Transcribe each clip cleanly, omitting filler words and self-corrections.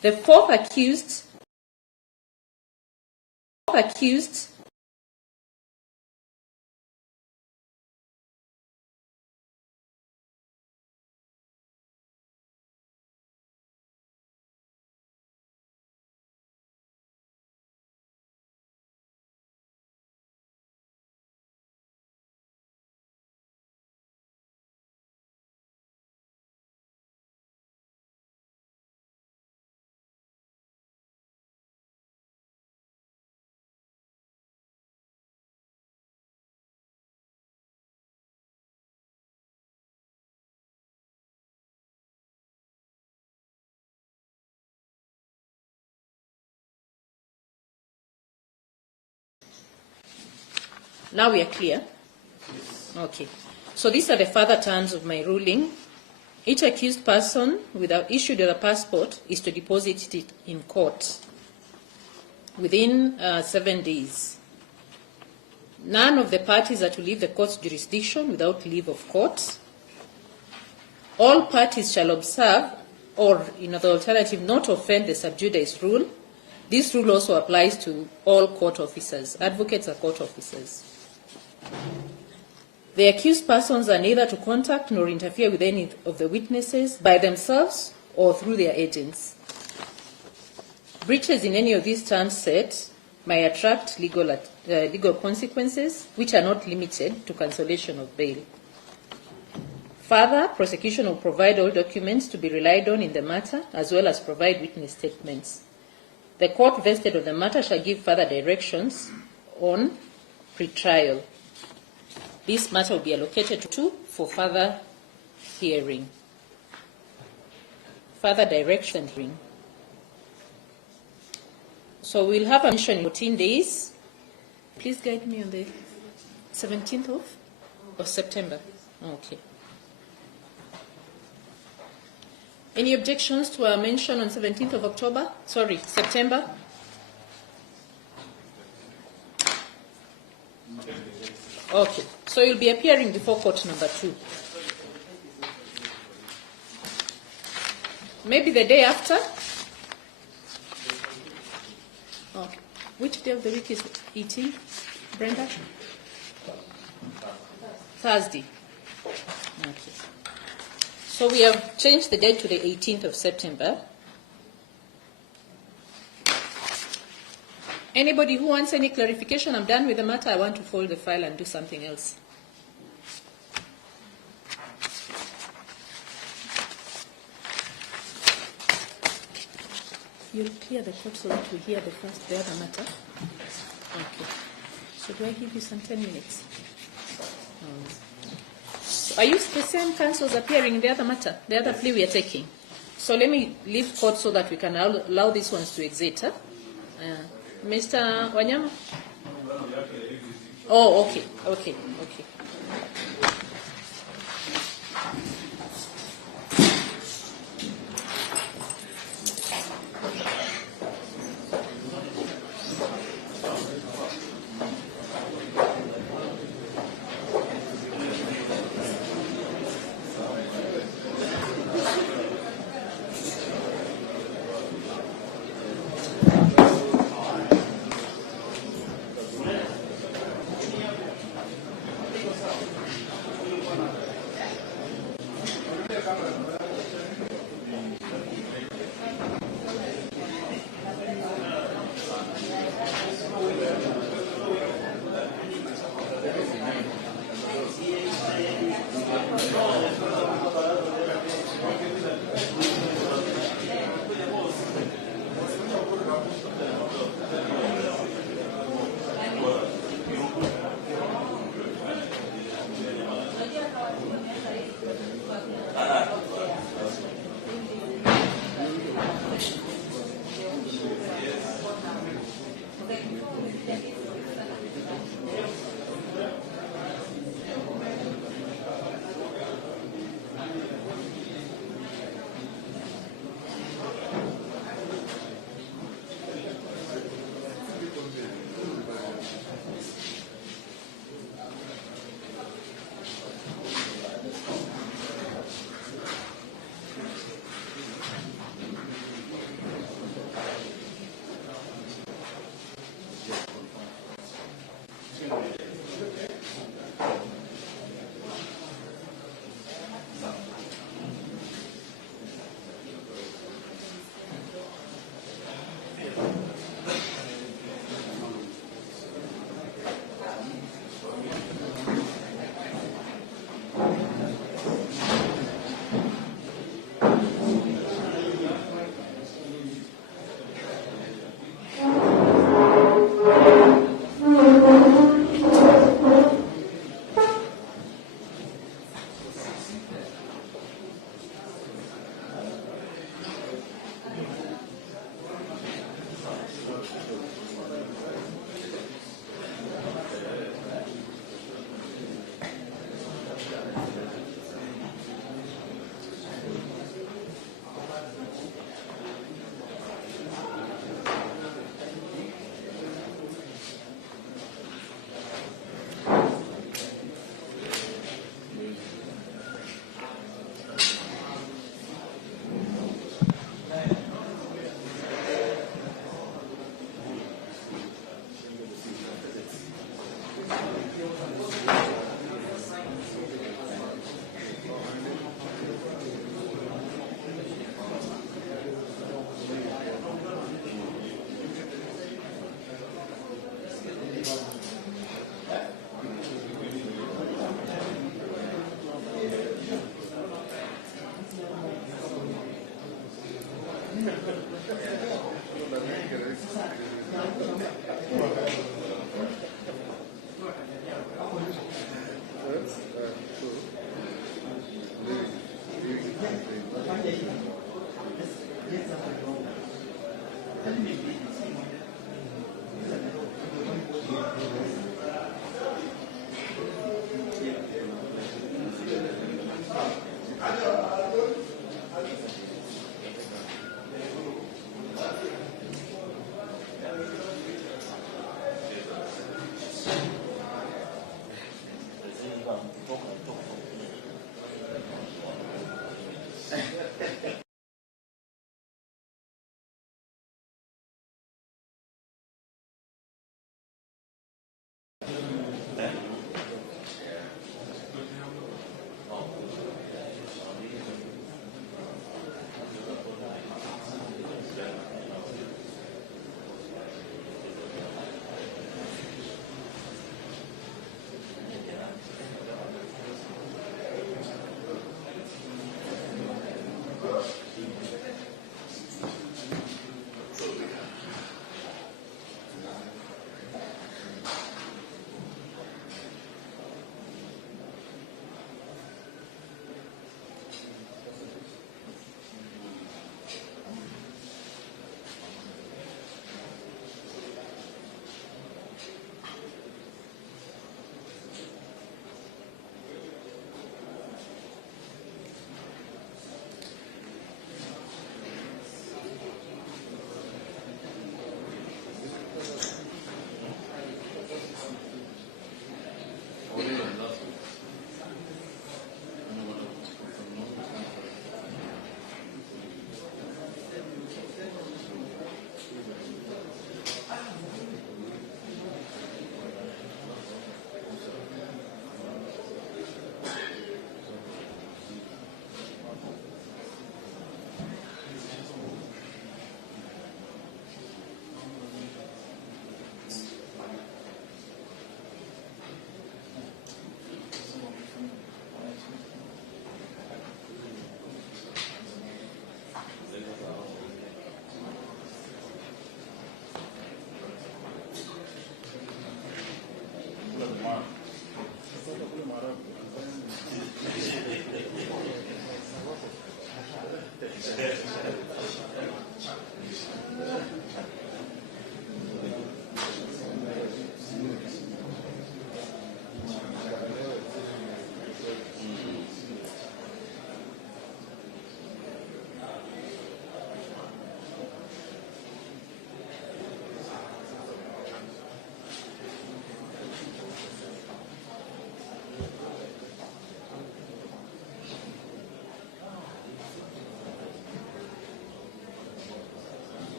The fourth accused Now we are clear? Okay. So these are the further terms of my ruling. Each accused person issued with a passport is to deposit it in court within 7 days. None of the parties are to leave the court's jurisdiction without leave of court. All parties shall observe, or in the alternative, not offend the sub judice rule. This rule also applies to all court officers. Advocates are court officers. The accused persons are neither to contact nor interfere with any of the witnesses by themselves or through their agents. Breaches in any of these terms set may attract legal consequences, which are not limited to cancellation of bail. Further, prosecution will provide all documents to be relied on in the matter, as well as provide witness statements. The court vested of the matter shall give further directions on pre-trial. This matter will be allocated to for further hearing. Further direction hearing. So we'll have a mission in 14 days. Please guide me on the 17th of September. Okay. Any objections to our mention on 17th of October? Sorry, September? Okay. So you'll be appearing before court number 2. Maybe the day after? Okay. Which day of the week is eating, Brenda? Thursday. Okay. So we have changed the date to the 18th of September. Anybody who wants any clarification? I'm done with the matter. I want to fold the file and do something else. You'll clear the court so that we hear the other matter? Okay. So do I give you some 10 minutes? Are you the same counsels appearing in the other matter, the other plea we are taking? So let me leave court so that we can allow these ones to exit. Huh? Mr. Wanyama? Oh, okay.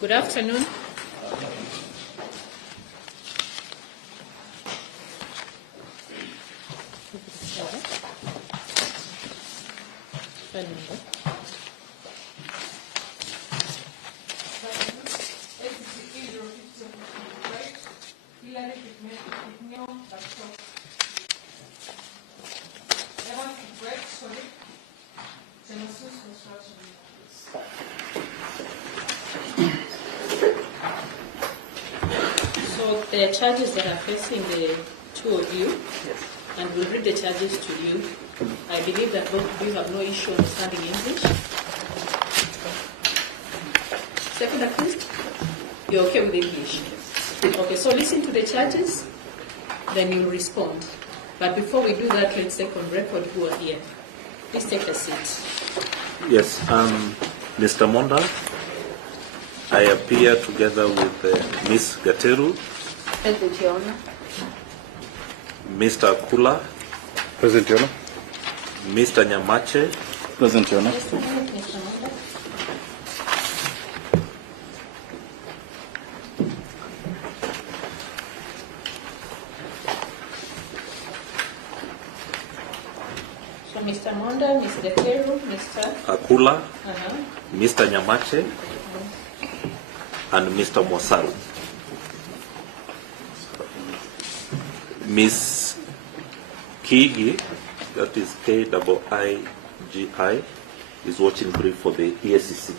Good afternoon. So there are charges that are facing the two of you, yes, and we'll read the charges to you. I believe that both of you have no issue understanding English. Second accused, you're okay with English? Okay, so listen to the charges, then you'll respond. But before we do that, let's take on record who are here. Please take a seat. Yes, Mr. Monda, I appear together with Ms. Gateru, Present, Your Honor. Mr. Akula, Present, Your Honor. Mr. Nyamache, Present, Your Honor. So Mr. Monda, Ms. Gateru, Mr. Akula, Mr. Nyamache, and Mr. Mosal. Ms. Kigi, that is K-I-I-G-I, is watching brief for the ESCC.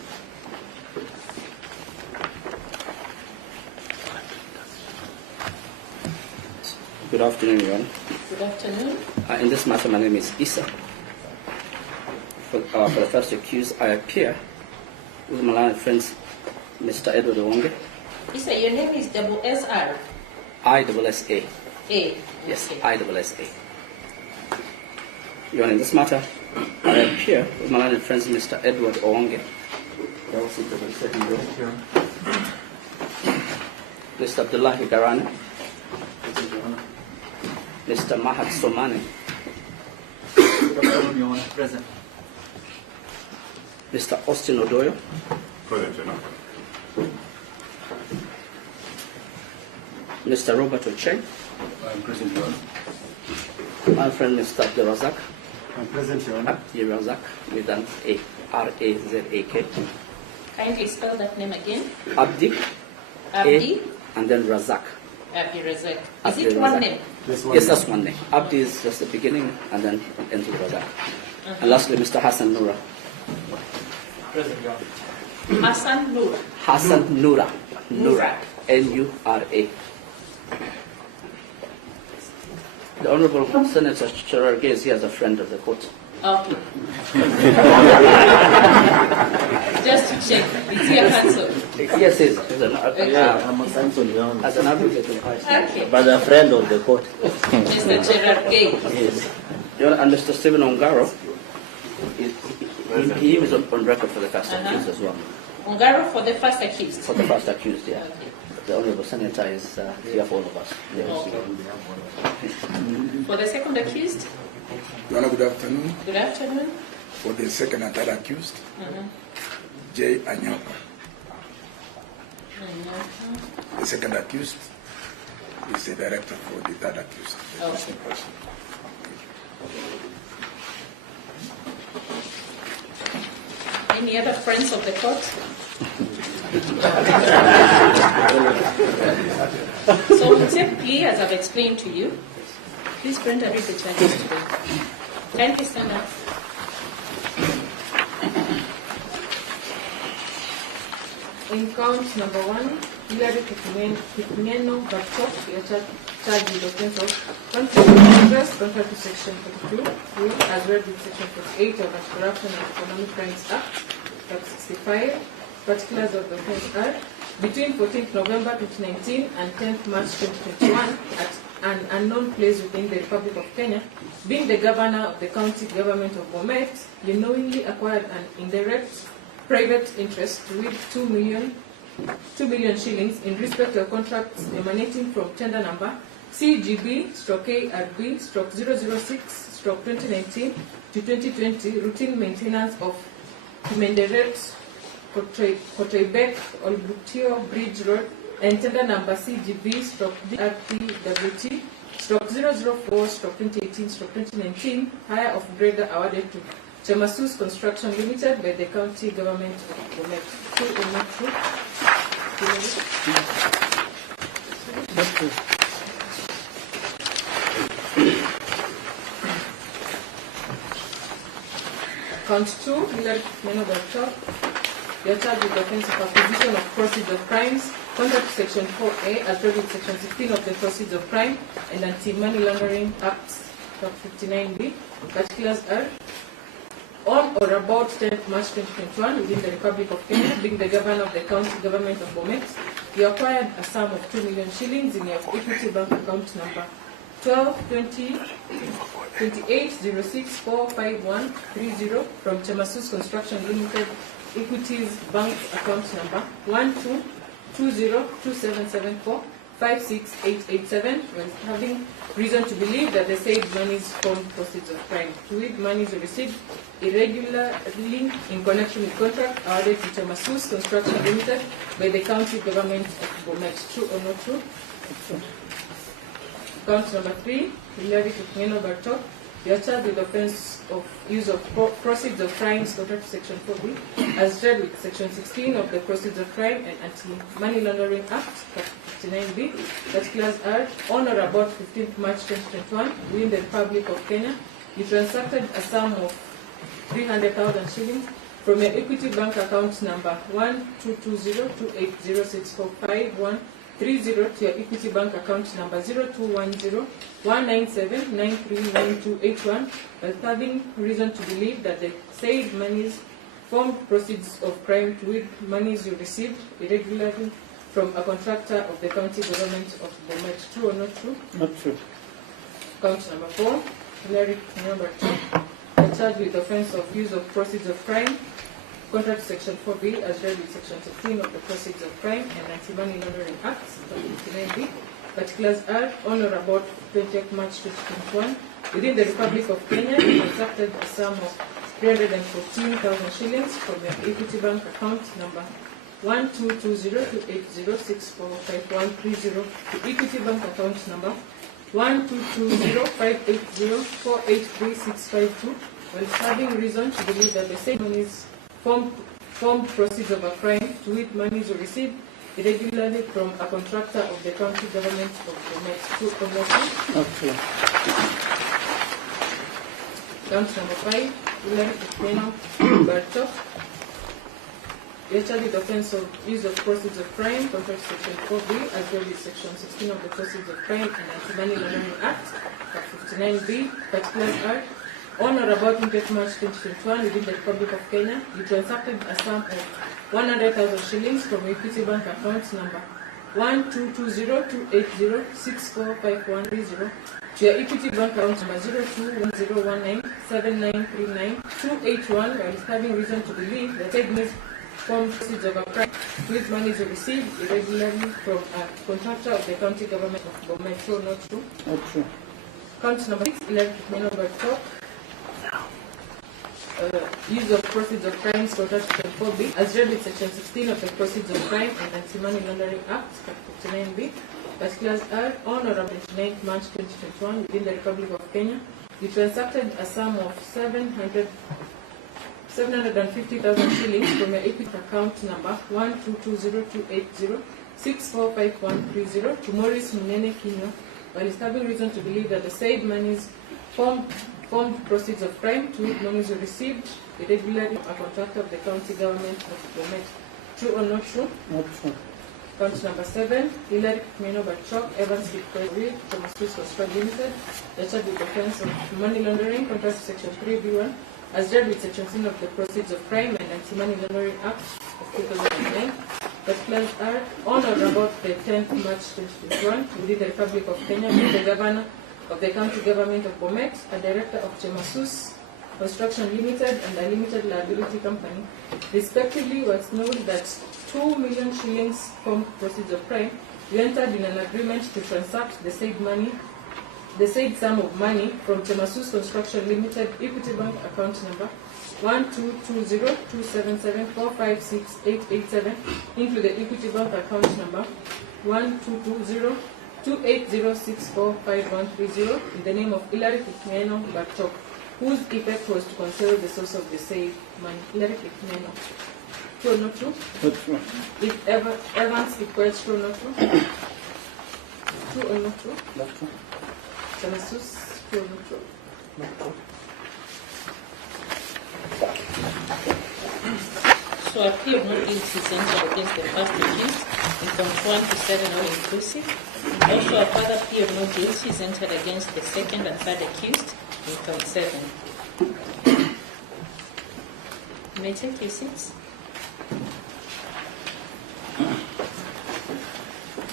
Good afternoon, Your Honor. Good afternoon. In this matter, my name is Issa. For the first accused, I appear with my learned friends, Mr. Edward Owonge. Issa, your name is double S-R? I-S-S-A. A. Yes, Okay. I-S-S-A. Your Honor, in this matter, I appear with my learned friends, Mr. Edward Owonge. Mr. Abdullahi Garani. Mr. Mahat Somani. Present. Mr. Austin Odoyo. Present, Your Honor. Mr. Robert Ocheng. I'm present, Your Honor. My friend Mr. Abdurazak. I'm present, Your Honor. Abdurazak with an A. R-A-Z-A-K. Kindly spell that name again. Abdi. Abdi. A, and then Razak. Abdi Razak. Is Abdi it one Razak. name? Yes, that's one name. Abdi is just the beginning and then ends with Razak. And lastly, Mr. Hassan Noura. Present, Your Honor. Hassan Nur. Hassan Noura. Noura. N-U-R-A. The Honorable Senator Cherargay is here as a friend of the court. Okay. Just to check, is he a counsel? Yes, he's an I'm a counsel, Your Honor. as an advocate in High Court. Okay. But a friend of the court. Mr. Gerard Gay. Yes. Your Honor, and Mr. Stephen Ongaro, he is on record for the first accused as well. Ongaro for the first accused. For the first accused, yeah. Okay. The Honorable Senator is here for all of us. Yes. Okay. For the second accused, Your Honor, good afternoon. good afternoon. For the second and third accused, J. Anyapa. The second accused is the director for the third accused. The Okay. same person. Any other friends of the court? So to take plea, as I've explained to you, please Brenda read the charges today. Kindly stand up. In count number 1, Hilary Kipimeno Baptok, you are charged with offense of conflict of interest contrary to section 42, as read in section 48 of the Corruption and Economic Crimes Act, Chapter 65. Particulars of the offense are between 14th November 2019 and 10th March 2021 at an unknown place within the Republic of Kenya, being the governor of the county government of Bomet, you knowingly acquired an indirect private interest with 2 million shillings in respect of contracts emanating from tender number CGB/ARB/006/2019 to 2020 routine maintenance of Kimenderet Kotoibek Olbutio Bridge Road and tender number CGB/DRTWT/004/2018/2019 hire of grader awarded to Chemasus Construction Limited by the county government of Bomet. True or not true? Count 2, Hilary Menobato. You are charged with the offense of acquisition of proceeds of crimes, contrary to Section 4A, as read with Section 16 of the Proceeds of Crime and Anti-Money Laundering Act, Chapter 59B. Particulars are: on or about 10th March 2021, within the Republic of Kenya, being the governor of the county government of Bomet, you acquired a sum of 2 million shillings in your Equity Bank account number 122028064513 from Chemasus Construction Limited, Equities Bank account number 12202774568887, when having reason to believe that the said monies formed proceeds of crime, to which monies received irregularly in connection with contract awarded to Chemasus Construction Limited by the county government of Bomet. True or not true? Count number 3, Hilary Menobato. You are charged with the offense of use of proceeds of crimes contrary to Section 4B, as read with Section 16 of the Proceeds of Crime and Anti-Money Laundering Act, 59B. Particulars are: on or about 15th March 2021, within the Republic of Kenya, you transacted a sum of 300,000 shillings from your Equity Bank account number 122028064513 to your Equity Bank account number 02101979399281, while having reason to believe that the said monies formed proceeds of crime, to which monies you received irregularly from a contractor of the county government of Bomet. True or not true? Not true. Count number 4, Hilary number 2. You're charged with the offense of use of proceeds of crime, contrary to Section 4B, as read with Section 16 of the Proceeds of Crime and Anti-Money Laundering Act, 59B. Particulars are: on or about 20th March 2021, within the Republic of Kenya, you transacted a sum of 314,000 shillings from your Equity Bank account number 122028064513 to Equity Bank account number 12205804836652, while having reason to believe that the same monies formed proceeds of a crime, to which monies were received irregularly from a contractor of the county government of Bomet. True or not true? Not true. Count number 5, Hilary Berto. You are charged with the offense of use of proceeds of crime, contrary to Section 4B, as well as Section 16 of the Proceeds of Crime and Anti-Money Laundering Act, 59B. Particulars are: on or about 20th March 2021, within the Republic of Kenya, you transacted a sum of 100,000 shillings from Equity Bank account number 122028064513 to your Equity Bank account number 02101979399281, while having reason to believe that said monies formed proceeds of a crime, with monies received irregularly from a contractor of the county government of Bomet. True or not true? Not true. Count number 6, Hilary Menobato. Use of proceeds of crimes contrary to Section 4B, as read with Section 16 of the Proceeds of Crime and Anti-Money Laundering Act, 59B. Particulars are: on or about 29th March 2021, within the Republic of Kenya, you transacted a sum of 750,000 shillings from your Equity account number 122028064513 to Maurice Munene Kinyo, while having reason to believe that the said monies formed proceeds of crime, to which monies were received irregularly from a contractor of the county government of Bomet. True or not true? Not true. Count number 7, Hilary Menobato, Evans Victoria, Chemasus Construction Limited. They are charged with the offense of money laundering, contrary to Section 3B1, as read with Section 10 of the Proceeds of Crime and Anti-Money Laundering Act of 2009. particulars are on or about the 10th March 2021 within the Republic of Kenya, with the Governor of the County Government of Bomet, a Director of Chemasus Construction Limited and a Limited Liability Company, respectively, was known that 2 million shillings formed proceeds of crime. We entered in an agreement to transact the said sum of money from Chemasus Construction Limited Equity Bank account number 1220277456887 into the Equity Bank account number 12202806453130 in the name of Hilary Kikmeno Bartok, whose effect was to conceal the source of the said money. Hilary Kikmeno. True or not true? Not true. If Evans equates true or not true? True or not true? Not true. Chemasus, true or not true? Not true. So a plea of not guilty is entered against the first accused in counts 1 to 7 all inclusive. Also a further plea of not guilty is entered against the second and third accused in count 7. You may take your seats.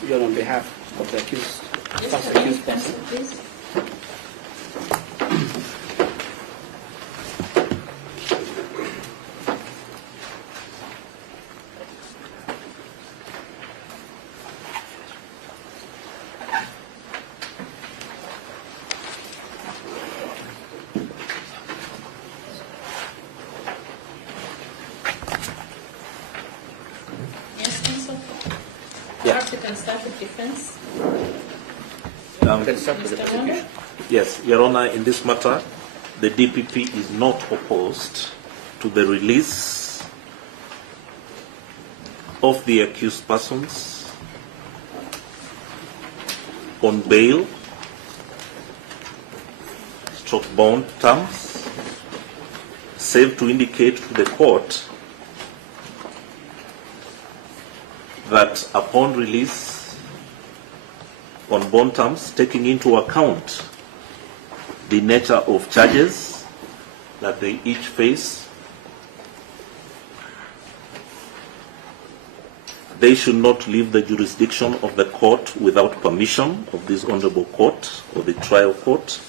You're on behalf of the accused, Yes, first sir. accused Counsel, person. please. Yes, counsel. Yeah. Perhaps you can start with defense. Let's start with the Mr. Wanda? prosecution. Yes, Your Honor, in this matter, the DPP is not opposed to the release of the accused persons on bail, stroke bond terms, save to indicate to the court that upon release on bond terms, taking into account the nature of charges that they each face, they should not leave the jurisdiction of the court without permission of this honorable court or the trial court.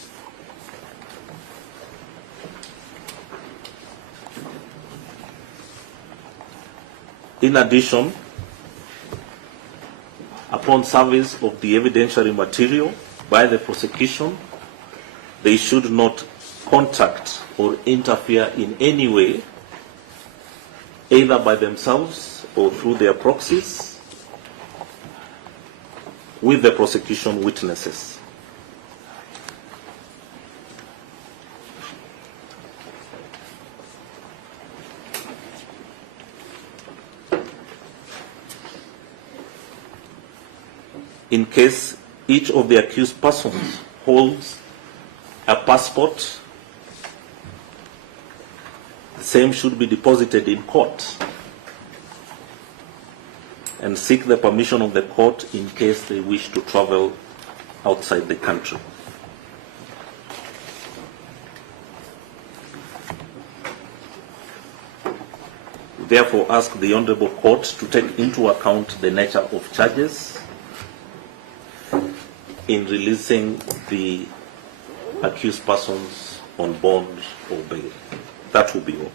In addition, upon service of the evidentiary material by the prosecution, they should not contact or interfere in any way, either by themselves or through their proxies, with the prosecution witnesses. In case each of the accused persons holds a passport, the same should be deposited in court and seek the permission of the court in case they wish to travel outside the country. We therefore ask the Honorable Court to take into account the nature of charges in releasing the accused persons on bond or bail. That will be all.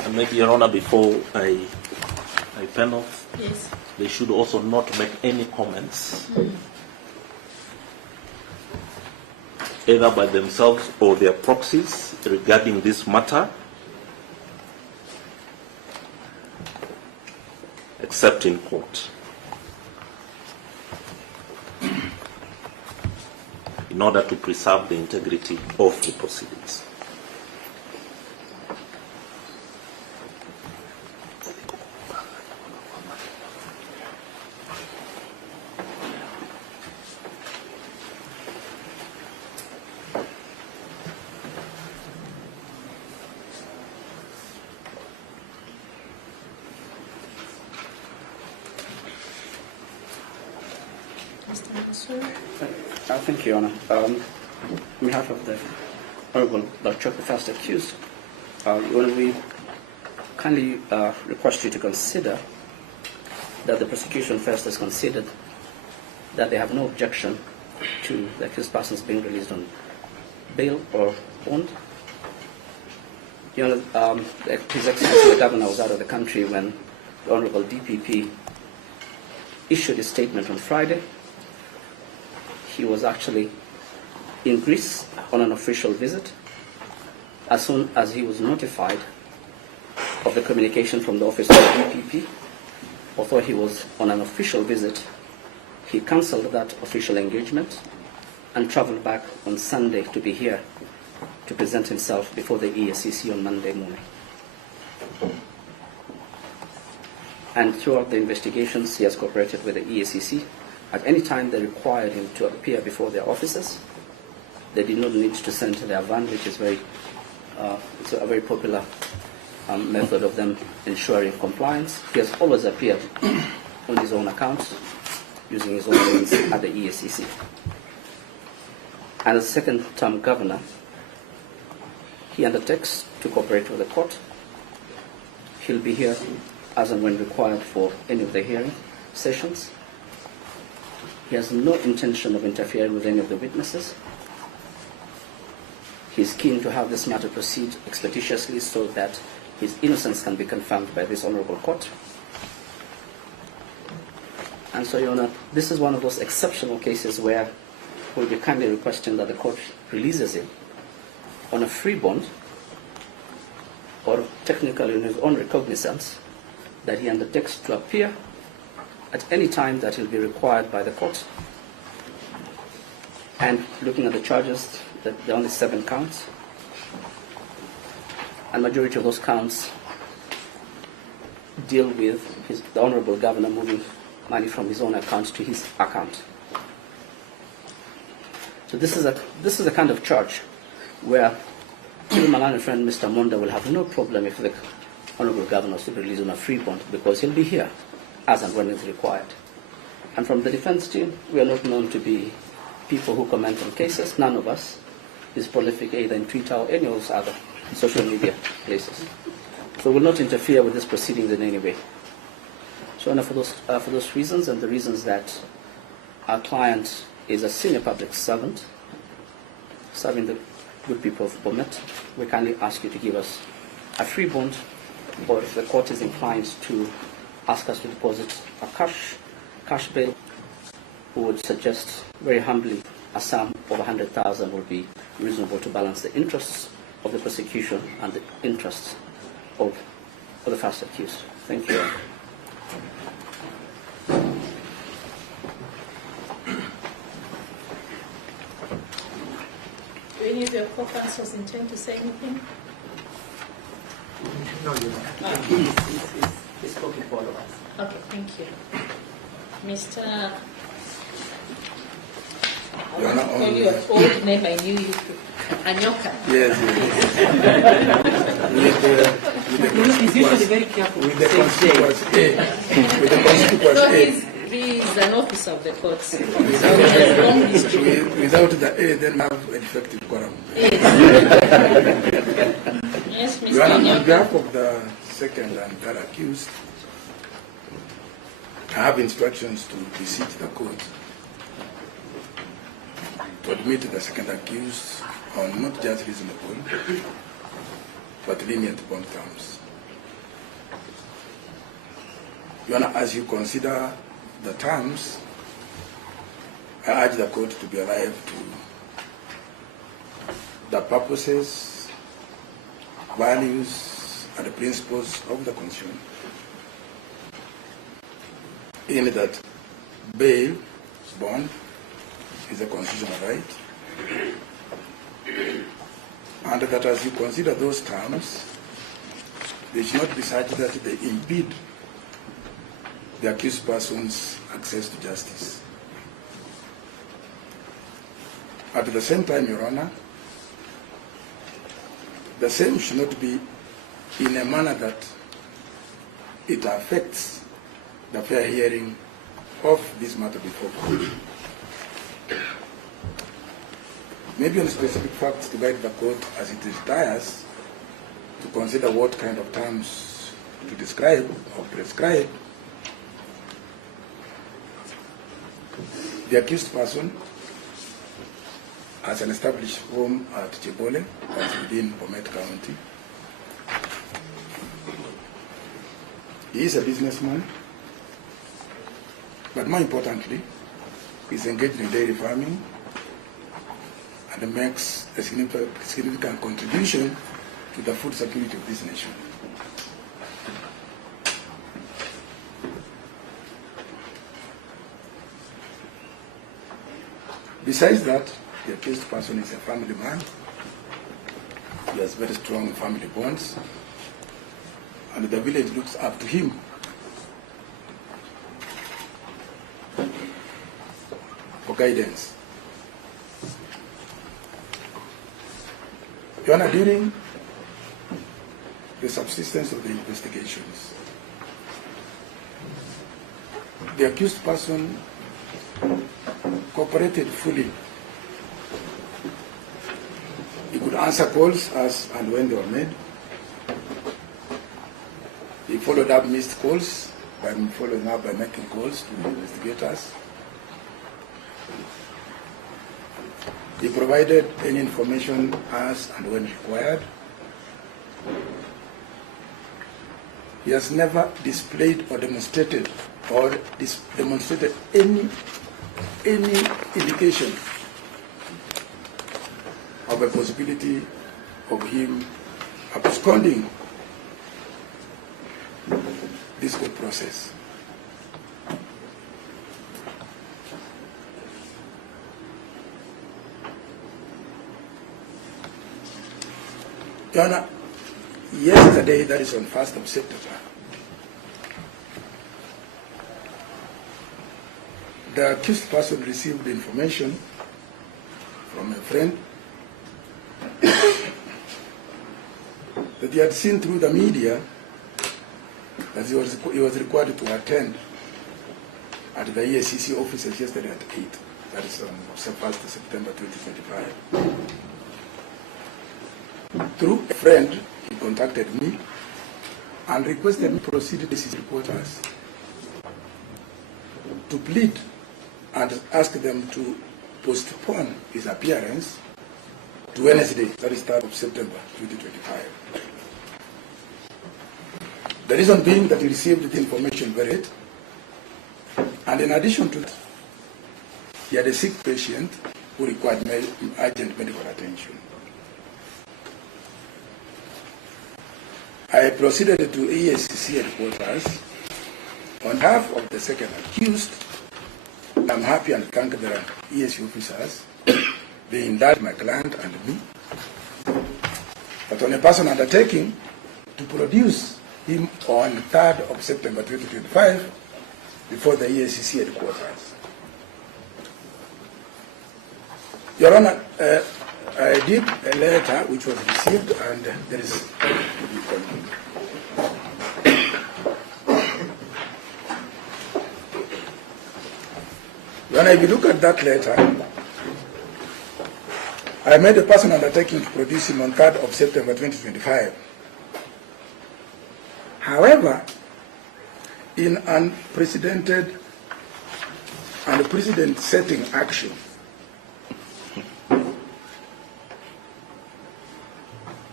And maybe, Your Honor, before I pen off, Yes. they should also not make any comments, either by themselves or their proxies, regarding this matter, except in court, in order to preserve the integrity of the proceedings. Mr. Masur. Thank you, Your Honor. On behalf of the Honorable Dr. the first accused, Your Honor, we kindly request you to consider that the prosecution first has considered that they have no objection to the accused persons being released on bail or bond. Your Honor, His Excellency the Governor was out of the country when the Honorable DPP issued his statement on Friday. He was actually in Greece on an official visit. As soon as he was notified of the communication from the office of the DPP, although he was on an official visit, he cancelled that official engagement and traveled back on Sunday to be here to present himself before the ESCC on Monday morning. And throughout the investigations, he has cooperated with the ESCC. At any time they required him to appear before their officers, they did not need to send their van, which is it's a very popular method of them ensuring compliance. He has always appeared on his own account, using his own means at the ESCC. And as second-term governor, he undertakes to cooperate with the court. He'll be here as and when required for any of the hearing sessions. He has no intention of interfering with any of the witnesses. He's keen to have this matter proceed expeditiously so that his innocence can be confirmed by this honorable court. And so, Your Honor, this is one of those exceptional cases where we'll be kindly requesting that the court releases him on a free bond, or technically in his own recognizance, that he undertakes to appear at any time that he'll be required by the court. And looking at the charges, there are only 7 counts, and majority of those counts deal with the Honorable Governor moving money from his own account to his account. So this is a kind of charge where Milimani friend Mr. Monda will have no problem if the Honorable Governor is released on a free bond, because he'll be here as and when it's required. And from the defense team, we are not known to be people who comment on cases. None of us is prolific either in Twitter or any of those other social media places. So we'll not interfere with this proceedings in any way. So for those reasons, and the reasons that our client is a senior public servant serving the good people of Bomet, we kindly ask you to give us a free bond, or if the court is inclined to ask us to deposit a cash bail, we would suggest very humbly a sum of 100,000 would be reasonable to balance the interests of the prosecution and the interests of the first accused. Thank you. Do any of your co-counsels intend to say anything? No, you don't. He's spoken for all of us. Okay, thank you. Mr. I want to call you an old name, I knew you. Anyoka. Yes, He's usually very careful. with the conspicuous A. With the conspicuous So A. he's an officer of the courts. So he has long history. Without the A, then have a defective quorum. Yes, Mr. Your Honor, on Anyoka. behalf of the second and third accused, I have instructions to beseech the court to admit the second accused on not just reasonable, but lenient bond terms. Your Honor, as you consider the terms, I urge the court to be alive to the purposes, values, and the principles of the Constitution, in that bail, bond, is a constitutional right, and that as you consider those terms, they should not be such that they impede the accused person's access to justice. At the same time, Your Honor, the same should not be in a manner that it affects the fair hearing of this matter before court. maybe on specific facts to guide the court as it retires to consider what kind of terms to describe or prescribe. The accused person has an established home at Chebole, that's within Bomet County. He is a businessman, but more importantly, he's engaged in dairy farming and makes a significant contribution to the food security of this nation. Besides that, the accused person is a family man. He has very strong family bonds, and the village looks up to him. For guidance. Your Honor, during the subsistence of the investigations, the accused person cooperated fully. He could answer calls as and when they were made. He followed up missed calls by following up by making calls to the investigators. He provided any information as and when required. He has never displayed or demonstrated any indication of a possibility of him absconding this court process. Your Honor, yesterday, that is on 1st of September, the accused person received information from a friend that he had seen through the media that he was required to attend at the EACC offices yesterday at 8. That is on 1st September 2025. Through a friend, he contacted me and requested me to proceed to his reporters to plead and ask them to postpone his appearance to Wednesday, that is 3rd of September 2025. The reason being that he received the information very late, and in addition to that, he had a sick patient who required urgent medical attention. I proceeded to EACC headquarters on behalf of the second accused. I'm happy and thank the EAC officers, being that my client and me, but on a personal undertaking to produce him on 3rd of September 2025 before the EACC headquarters. Your Honor, I did a letter which was received, and there is. When I look at that letter, I made a personal undertaking to produce him on 3rd of September 2025. However, in unprecedented and precedent-setting action,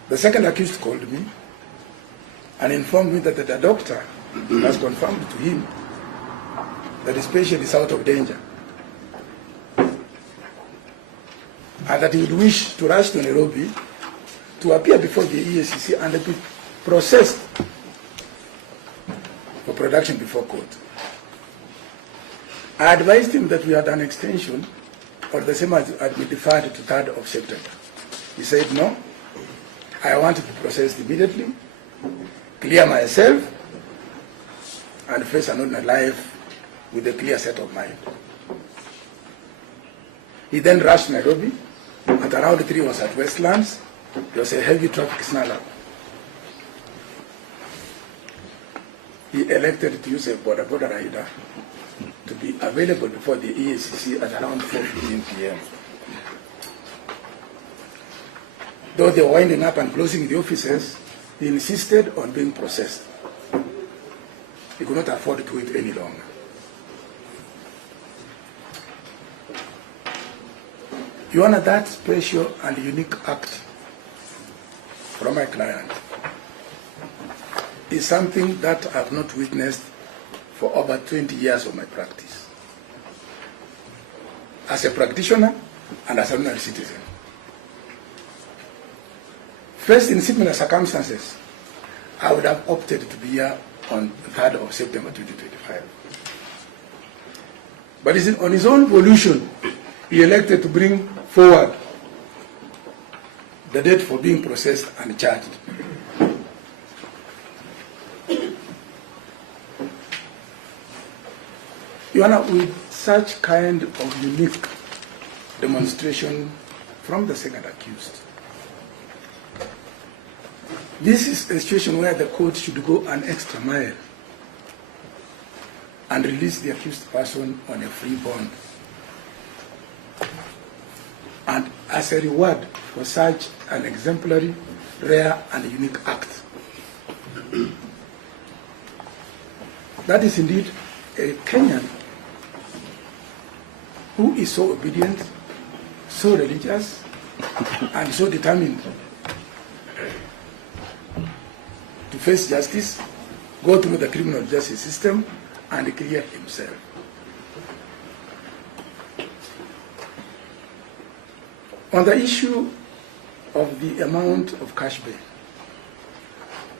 the second accused called me and informed me that the doctor has confirmed to him that his patient is out of danger and that he would wish to rush to Nairobi to appear before the EACC and be processed for production before court. I advised him that we had an extension, or the same as had been deferred to 3rd of September. He said, no, I want to be processed immediately, clear myself, and face another life with a clear set of mind. He then rushed Nairobi. At around 3 was at Westlands. There was a heavy traffic snarl. He elected to use a border rider to be available before the EACC at around 4:15 p.m. though they were winding up and closing the offices, he insisted on being processed. He could not afford to wait any longer. Your Honor, that special and unique act from my client is something that I have not witnessed for over 20 years of my practice, as a practitioner and as an ordinary citizen. First, in similar circumstances, I would have opted to be here on the 3rd of September 2025. But on his own volition, he elected to bring forward the date for being processed and charged. Your Honor, with such kind of unique demonstration from the second accused, this is a situation where the court should go an extra mile and release the accused person on a free bond. And as a reward for such an exemplary, rare, and unique act. That is indeed a Kenyan who is so obedient, so religious, and so determined to face justice, go through the criminal justice system, and clear himself. On the issue of the amount of cash bail,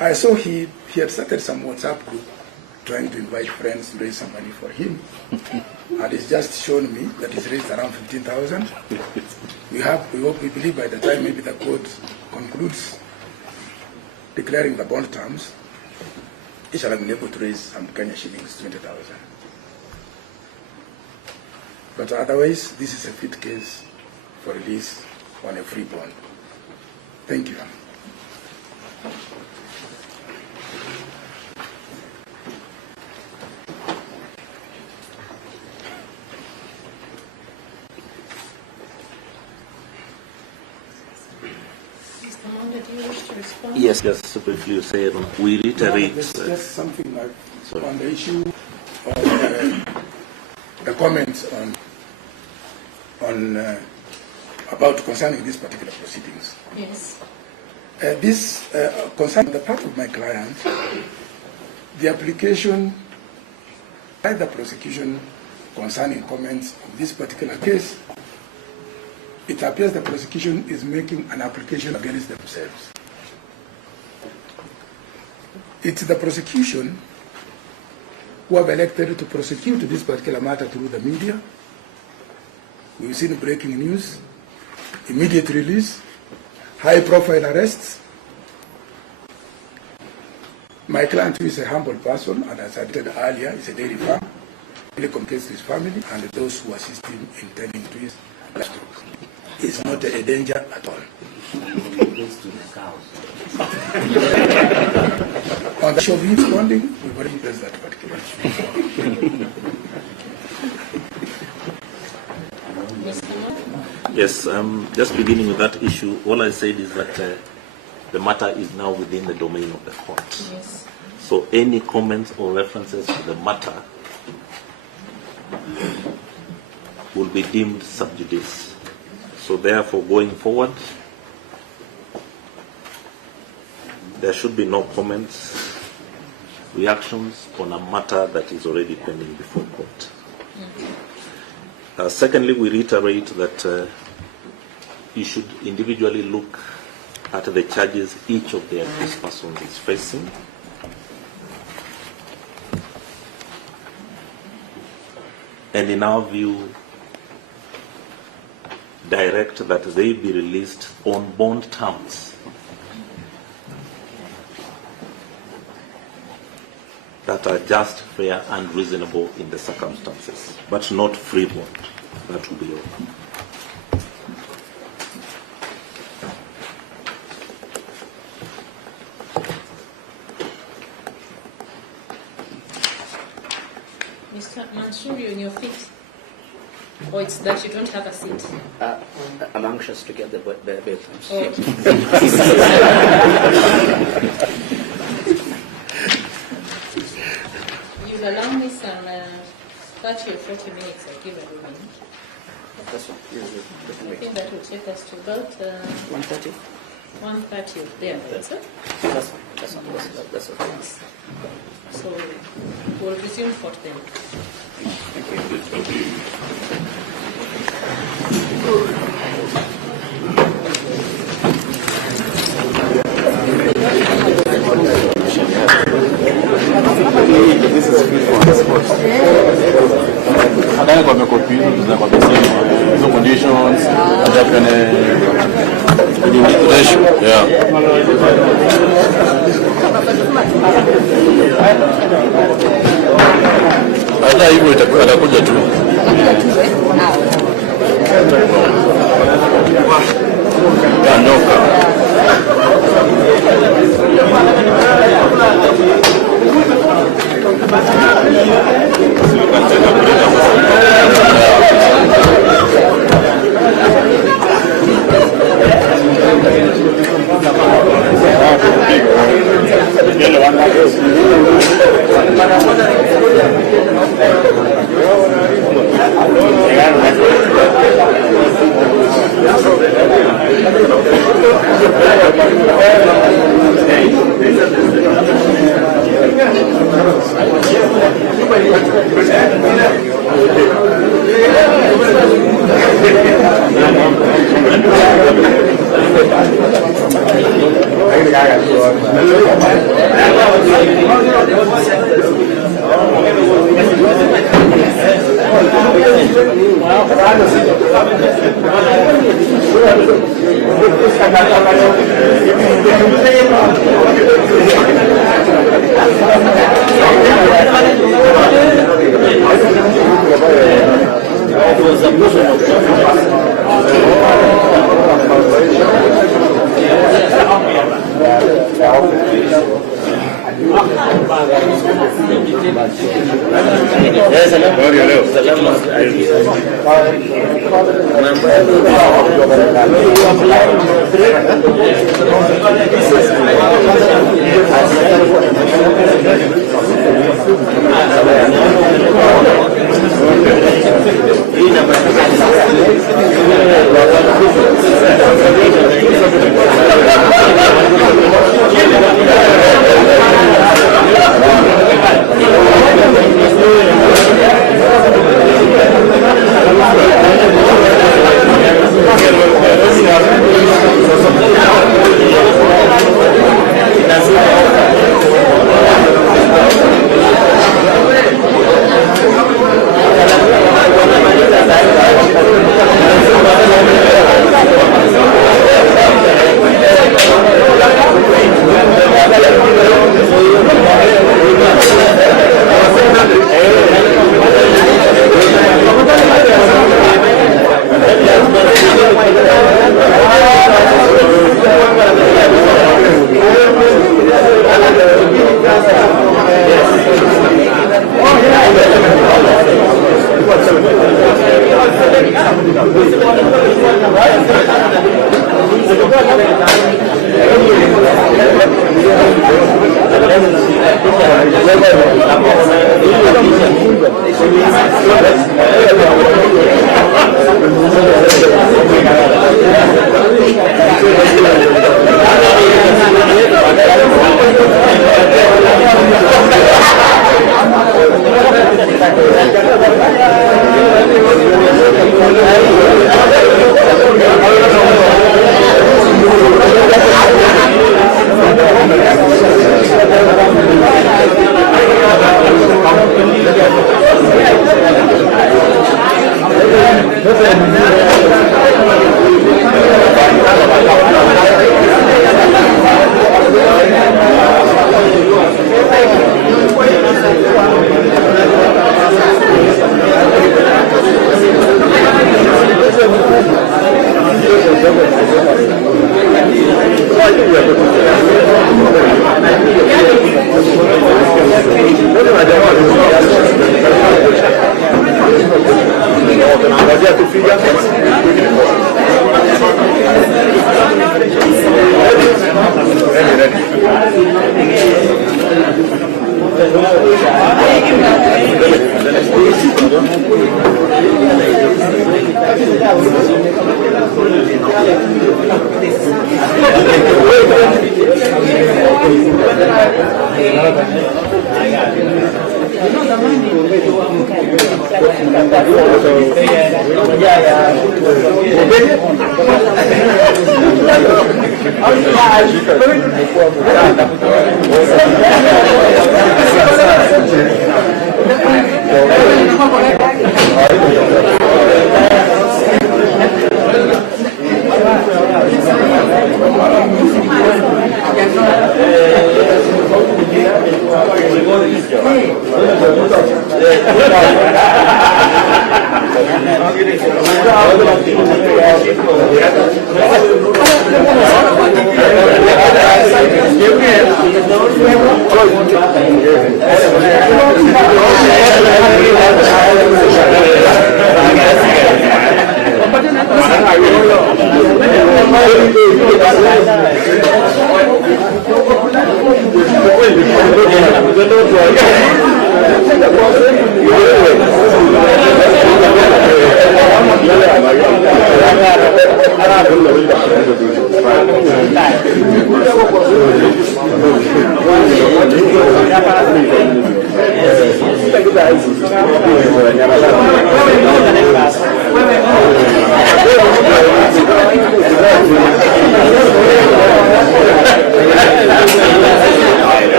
I saw he had started some WhatsApp group trying to invite friends to raise some money for him. And it's just shown me that he's raised around 15,000. We believe by the time maybe the court concludes declaring the bond terms, he shall have been able to raise some Kenya shillings, 20,000. But otherwise, this is a fit case for release on a free bond. Thank you. Mr. Monda, do you wish to respond? Yes, just briefly say, we reiterate. Just something like on the issue of the comments on about concerning these particular proceedings. Yes. This concerning the part of my client, the application by the prosecution concerning comments on this particular case, it appears the prosecution is making an application against themselves. It's the prosecution who have elected to prosecute this particular matter through the media. We've seen breaking news, immediate release, high-profile arrests. My client, who is a humble person, and as I said earlier, is a dairy farm, really communicates to his family and those who assist him in tending to his livestock. He's not a danger at all. On the issue of youth bonding, we've already addressed that particular issue. Yes, just beginning with that issue, all I said is that the matter is now within the domain of the court. Yes. So any comments or references to the matter will be deemed sub judice. So therefore, going forward, there should be no comments, reactions on a matter that is already pending before court. Secondly, we reiterate that you should individually look at the charges each of the accused persons is facing. And in our view, direct that they be released on bond terms that are just, fair, and reasonable in the circumstances, but not free bond. That will be all. Mr. Mansour, you're on your feet. Or Or it's that you don't have a seat? I'm anxious to get the bedrooms. Oh. You'll allow me some 30 or 40 minutes, I'll give everyone. That's one. I think that will take us to about 1:30. 1:30 of there, that's it? That's fine. That's okay. So we'll resume for them. Nadhani kwa mekopi hizo kwa hizo conditions hata kwenye yeah. Hata hivyo atakuja tu. Kanoka.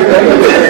Thank you.